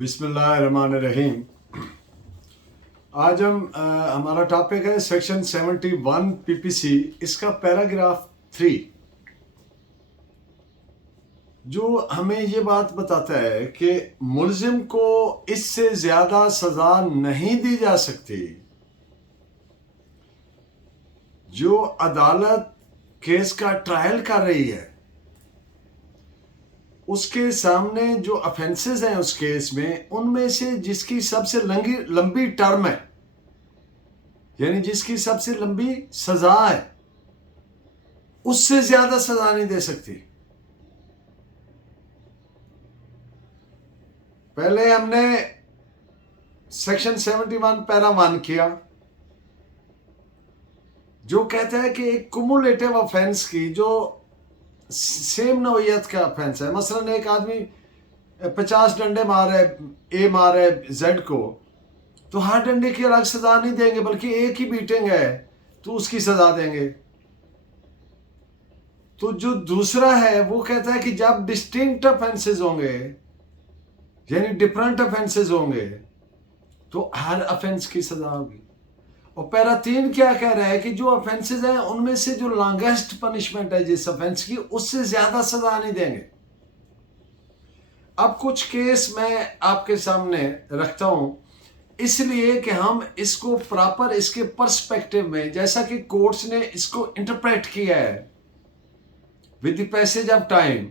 बिस्मिल्लाहिर्रहमानिर्रहीम। आज हमारा टॉपिक है सेक्शन 71 पीपीसी, इसका पैराग्राफ 3, जो हमें ये बात बताता है कि मुल्जिम को इससे ज़्यादा सज़ा नहीं दी जा सकती जो अदालत केस का ट्रायल कर रही है। उसके सामने जो अफेंसेस हैं उस केस में, उनमें से जिसकी सबसे लंबी टर्म है, यानी जिसकी सबसे लंबी सजा है, उससे ज्यादा सजा नहीं दे सकती। पहले हमने सेक्शन 71 पैरा 1 किया, जो कहता है कि एक कुमुलेटिव ऑफेंस की जो सेम नौयत का ऑफेंस है, मसलन एक आदमी 50 डंडे मार है, ए मार है जेड को, तो हर डंडे की अलग सजा नहीं देंगे, बल्कि एक ही बीटिंग है तो उसकी सजा देंगे। तो जो दूसरा है वो कहता है कि जब डिस्टिंक्ट ऑफेंसेस होंगे, यानी डिफरेंट ऑफेंसेस होंगे, तो हर ऑफेंस की सजा होगी। और पैरा 3 क्या कह रहा है कि जो ऑफेंसेस हैं उनमें से जो लॉन्गेस्ट पनिशमेंट है जिस ऑफेंस की, उससे ज्यादा सजा नहीं देंगे। अब कुछ केस मैं आपके सामने रखता हूं, इसलिए कि हम इसको प्रॉपर इसके पर्सपेक्टिव में, जैसा कि कोर्ट्स ने इसको इंटरप्रेट किया है with the passage of time,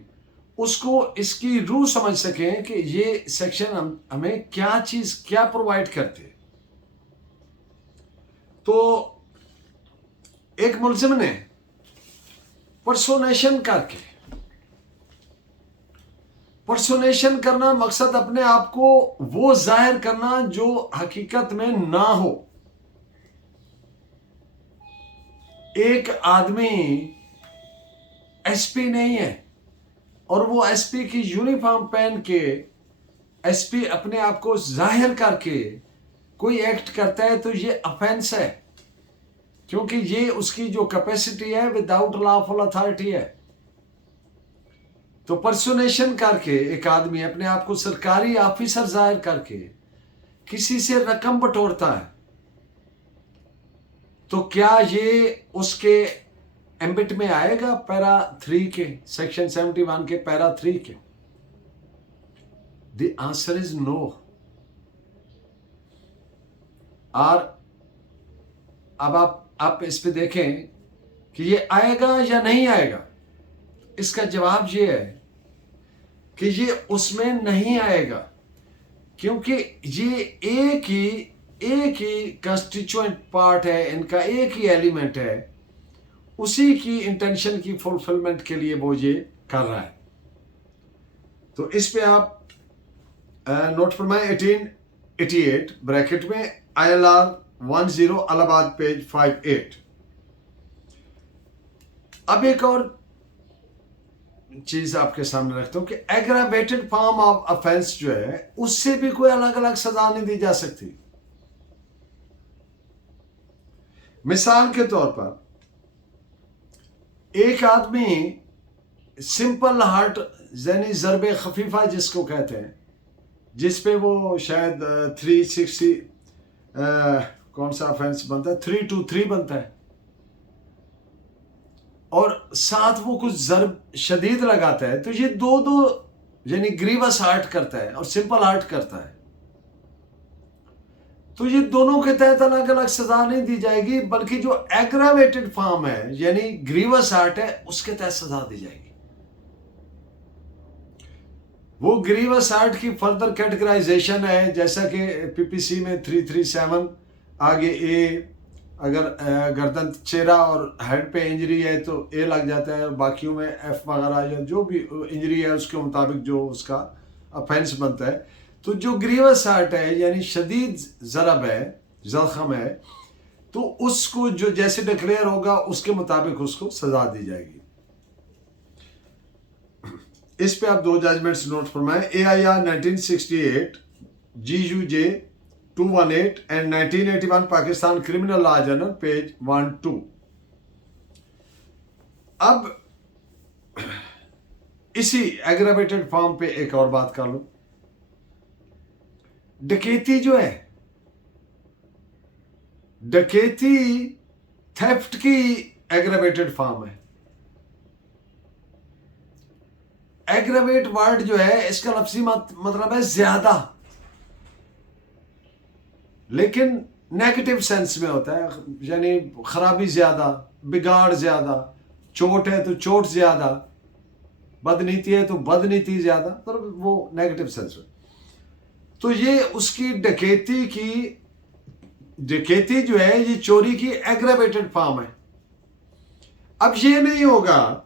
उसको इसकी रूह समझ सकें कि ये सेक्शन हमें क्या चीज क्या प्रोवाइड करते हैं। तो एक मुल्जिम ने पर्सोनेशन करना मकसद अपने आप को वो जाहिर करना जो हकीकत में ना हो। एक आदमी एसपी नहीं है और वो एसपी की यूनिफॉर्म पहन के एसपी अपने आप को जाहिर करके कोई एक्ट करता है तो ये ऑफेंस है, क्योंकि ये उसकी जो कैपेसिटी है विदाउट लॉफुल अथॉरिटी है। तो पर्सोनेशन करके एक आदमी अपने आप को सरकारी ऑफिसर जाहिर करके किसी से रकम बटोरता है, तो क्या ये उसके एम्बिट में आएगा पैरा 3 के, सेक्शन 71 के पैरा 3 के? The answer is no. और अब आप इस पे देखें कि ये आएगा या नहीं आएगा। इसका जवाब ये है कि ये उसमें नहीं आएगा, क्योंकि ये एक ही कंस्टिट्यूएंट पार्ट है, इनका एक ही एलिमेंट है, उसी की इंटेंशन की फुलफिलमेंट के लिए वो ये कर रहा है। तो इस पे आप नोट फरमाएं 1888 ब्रैकेट में ILR 10 इलाहाबाद पेज 58। अब एक और चीज आपके सामने रखता हूं कि एग्रावेटेड फॉर्म ऑफ ऑफेंस जो है, उससे भी कोई अलग अलग सजा नहीं दी जा सकती। मिसाल के तौर पर एक आदमी सिंपल हार्ट यानी ज़रबे खफीफा जिसको कहते हैं, जिस पे वो शायद 360 कौन सा ऑफेंस बनता है, 323 बनता है, और साथ वो कुछ जरब शदीद लगाता है, तो ये दो यानी ग्रीवस हार्ट करता है और सिंपल हार्ट करता है, तो ये दोनों के तहत अलग अलग सजा नहीं दी जाएगी, बल्कि जो एग्रावेटेड फॉर्म है यानी ग्रीवस हार्ट है, उसके तहत सजा दी जाएगी। वो ग्रीवस हार्ट की फर्दर कैटेगराइजेशन है, जैसा कि पीपीसी में 337 आगे ए, अगर गर्दन चेहरा और हेड पे इंजरी है तो ए लग जाता है, और बाकियों में एफ वगैरह या जो भी इंजरी है उसके मुताबिक जो उसका ऑफेंस बनता है। तो जो ग्रीवस हार्ट है यानी शदीद ज़रब है, जख्म है, तो उसको जो जैसे डिक्लेयर होगा उसके मुताबिक उसको सजा दी जाएगी। इस पे आप 2 जजमेंट्स नोट फरमाएं, AIR 1968 GUJ 218 and 1981 Pakistan criminal law journal page 12। अब इसी एग्रावेटेड फॉर्म पे एक और बात कर लो। डकैती जो है, डकैती थेफ्ट की एग्रावेटेड फॉर्म है। एग्रावेट वर्ड जो है इसका लफ्जी मतलब है ज्यादा, लेकिन नेगेटिव सेंस में होता है, यानी खराबी ज्यादा, बिगाड़ ज्यादा, चोट है तो चोट ज्यादा, बदनीति है तो बदनीति ज्यादा, तो वो नेगेटिव सेंस में। तो ये उसकी डकैती जो है ये चोरी की एग्रावेटेड फॉर्म है। अब ये नहीं होगा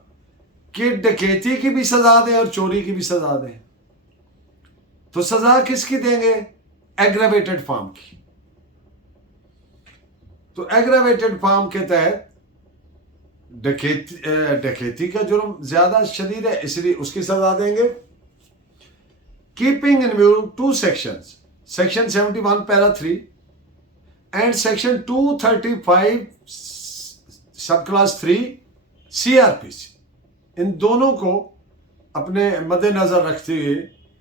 कि डकैती की भी सजा दें और चोरी की भी सजा दें, तो सजा किसकी देंगे? एग्रावेटेड फॉर्म की। तो एग्रावेटेड फॉर्म के तहत डकैती का जुर्म ज्यादा शदीद है, इसलिए उसकी सजा देंगे। Keeping in view two sections, section 71 para 3 and section 235 सब क्लास 3 CRPC, इन दोनों को अपने मद्देनजर रखते हुए,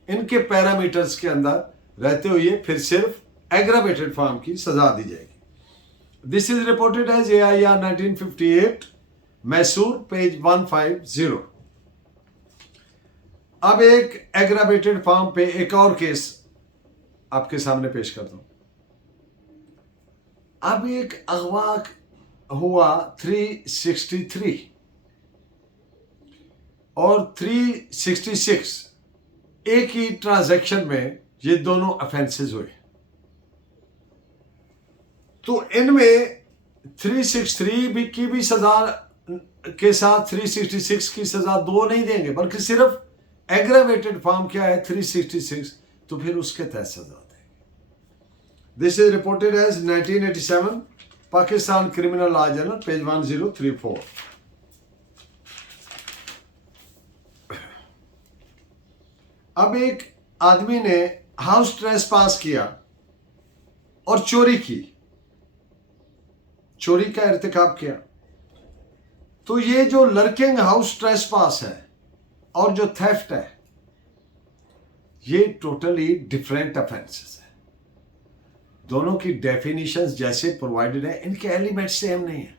इनके पैरामीटर्स के अंदर रहते हुए फिर सिर्फ एग्रावेटेड फॉर्म की सजा दी जाएगी। This is reported as AIR 1958 Mysore page 150। अब एक एग्रावेटेड फॉर्म पे एक और केस आपके सामने पेश करता हूं। अब एक अगवा हुआ 363 और 366, एक ही ट्रांजैक्शन में ये दोनों ऑफेंसेस हुए। तो इनमें 363 भी की भी सजा के साथ 366 की सजा दो नहीं देंगे, बल्कि सिर्फ एग्रावेटेड फॉर्म क्या है 366, तो फिर उसके तहत सजा देंगे। This is reported as 1987 Pakistan criminal law journal page 1034। अब एक आदमी ने हाउस ट्रेसपास किया और चोरी की, चोरी का इर्तिकाब किया, तो ये जो लर्किंग हाउस ट्रेसपास है और जो थेफ्ट है, ये टोटली डिफरेंट ऑफेंसेस है। दोनों की डेफिनेशंस जैसे प्रोवाइडेड है, इनके एलिमेंट सेम नहीं है,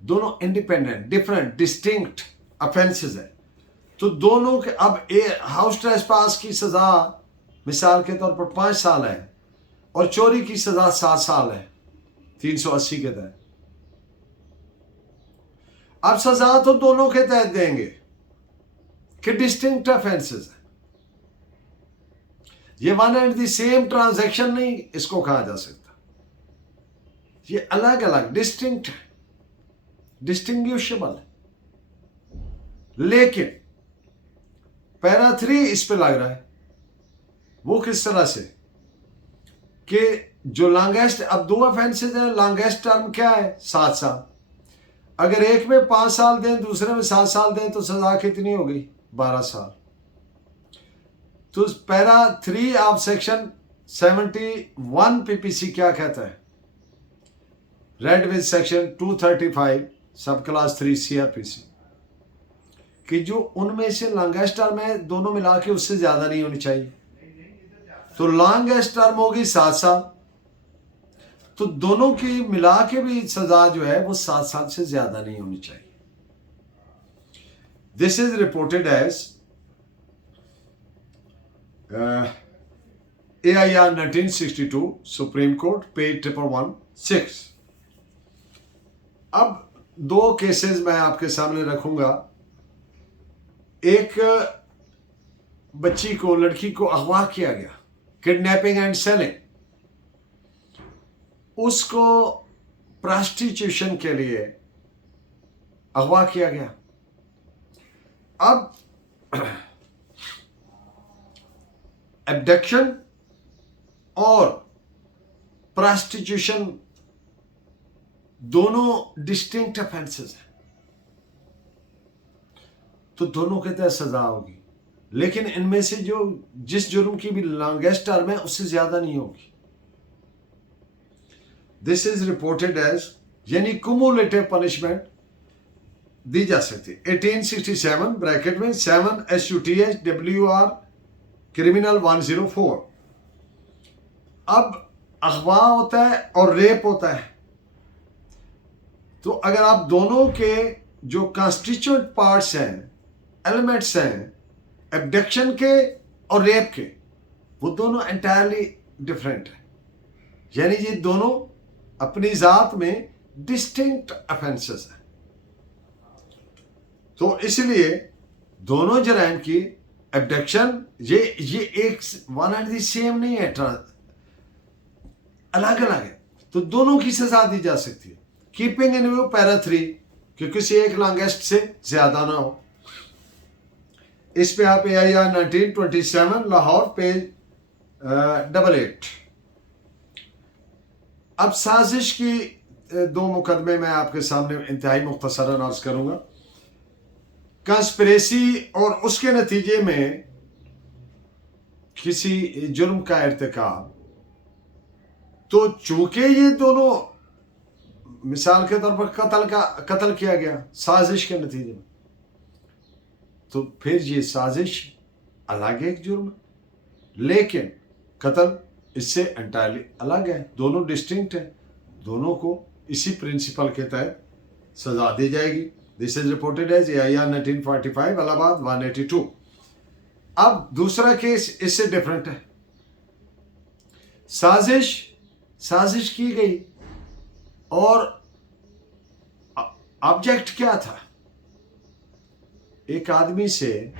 दोनों इंडिपेंडेंट डिफरेंट डिस्टिंक्ट ऑफेंसेस है। तो दोनों के अब हाउस ट्रेसपास की सजा मिसाल के तौर पर 5 साल है और चोरी की सजा 7 साल है 380 के तहत। अब सजा तो दोनों के तहत देंगे कि डिस्टिंक्ट ऑफेंसेस है, ये one and the same transaction नहीं इसको कहा जा सकता, ये अलग अलग डिस्टिंक्ट है, डिस्टिंग्विशेबल है। लेकिन पैरा 3 इस पे लग रहा है, वो किस तरह से कि जो लॉन्गेस्ट, अब 2 ऑफेंसेज हैं, लॉन्गेस्ट टर्म क्या है 7 साल, अगर एक में 5 साल दें दूसरे में 7 साल दें तो सजा कितनी होगी 12 साल। तो पैरा 3 ऑफ सेक्शन 71 PPC क्या कहता है, रेड विद सेक्शन 235 सब क्लास 3 CRPC, कि जो उनमें से लॉन्गेस्ट टर्म है दोनों मिला के उससे ज्यादा नहीं होनी चाहिए। तो लॉन्गेस्ट टर्म होगी 7 साल, तो दोनों की मिला के भी सजा जो है वो 7 साल से ज्यादा नहीं होनी चाहिए। This is reported as AIR 1962 supreme court page 1116। अब 2 केसेस मैं आपके सामने रखूंगा। एक बच्ची को, लड़की को अगवा किया गया, किडनैपिंग एंड सेलिंग, उसको प्रोस्टिट्यूशन के लिए अगवा किया गया। अब एब्डक्शन और प्रोस्टिट्यूशन दोनों डिस्टिंक्ट ऑफेंसेस हैं, तो दोनों के तहत सजा होगी, लेकिन इनमें से जो जिस जुर्म की भी लॉन्गेस्ट टर्म है उससे ज्यादा नहीं होगी। दिस इज रिपोर्टेड एज, यानी कुमुलेटिव पनिशमेंट दी जा सकती है। 1867 ब्रैकेट में 7 SUTH WR क्रिमिनल 104। अब अगवा होता है और रेप होता है, तो अगर आप दोनों के जो कॉन्स्टिट्यूएंट पार्ट्स हैं, एलिमेंट्स हैं, एब्डक्शन के और रेप के, वो दोनों एंटायरली डिफरेंट है। यानी ये दोनों अपनी जात में डिस्टिंक्ट ऑफेंसेस हैं। तो इसलिए दोनों जराइम की एब्डक्शन ये एक वन एंड द सेम नहीं है, अलग अलग है, तो दोनों की सजा दी जा सकती है। कीपिंग इन व्यू पैरा 3 कि किसी एक लॉन्गेस्ट से ज्यादा ना हो। इस पे आप AIR 1927 लाहौर पेज 88। अब साजिश की दो मुकदमे मैं आपके सामने इंतहाई मुख्तसरन अर्ज करूंगा। कंस्पिरेसी और उसके नतीजे में किसी जुर्म का इर्तिकाब, तो चूंकि ये दोनों मिसाल के तौर पर कत्ल किया गया साजिश के नतीजे में, तो फिर ये साजिश अलग एक जुर्म है, लेकिन कत्ल इससे एंटायरली अलग है। दोनों डिस्टिंक्ट है, दोनों को इसी प्रिंसिपल के तहत सजा दी जाएगी। This is reported as AIR 1945 Allahabad 182। अब दूसरा केस इससे डिफरेंट है। साजिश की गई और ऑब्जेक्ट क्या था? एक आदमी से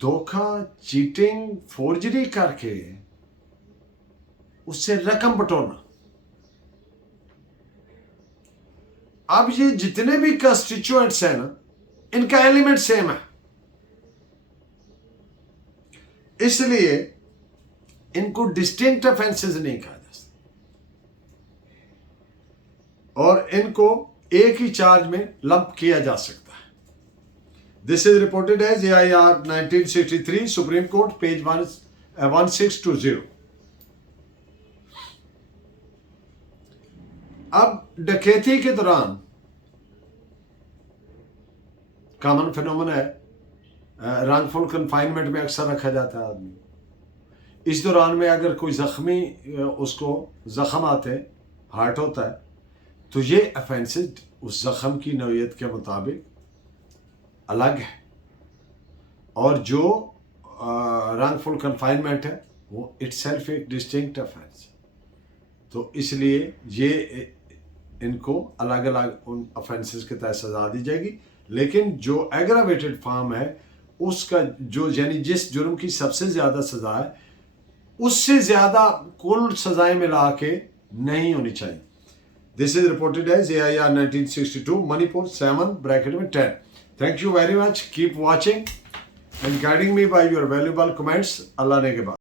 धोखा, चीटिंग, फोर्जरी करके उससे रकम बटोरना। अब ये जितने भी कंस्टिट्यूएंट्स हैं ना, इनका एलिमेंट सेम है, इसलिए इनको डिस्टिंक्ट ऑफेंसेस नहीं कहा जा सकता और इनको एक ही चार्ज में लंप किया जा सकता है। This is reported as AIR 1963 supreme court page 1620। अब डकैती के दौरान कॉमन फिनोमेना है, रॉन्गफुल कन्फाइनमेंट में अक्सर रखा जाता है आदमी। इस दौरान में अगर कोई जख्मी, उसको जख्म आते हैं, हार्ट होता है, तो ये ऑफेंसेस उस जख्म की नौयत के मुताबिक अलग है, और जो रॉन्गफुल कन्फाइनमेंट है वो इटसेल्फ एक डिस्टिंक्ट ऑफेंस। तो इसलिए ये इनको अलग अलग उन ऑफेंसेस के तहत सजा दी जाएगी। लेकिन जो एग्रावेटेड फॉर्म है उसका जो, यानी जिस जुर्म की सबसे ज्यादा सजा है, उससे ज्यादा कुल सजाएं मिला के नहीं होनी चाहिए। This is reported as AIR 1962 Manipur 7 bracket में 10। Thank you very much, keep watching and guiding me by your valuable comments. Allah ने के बाद।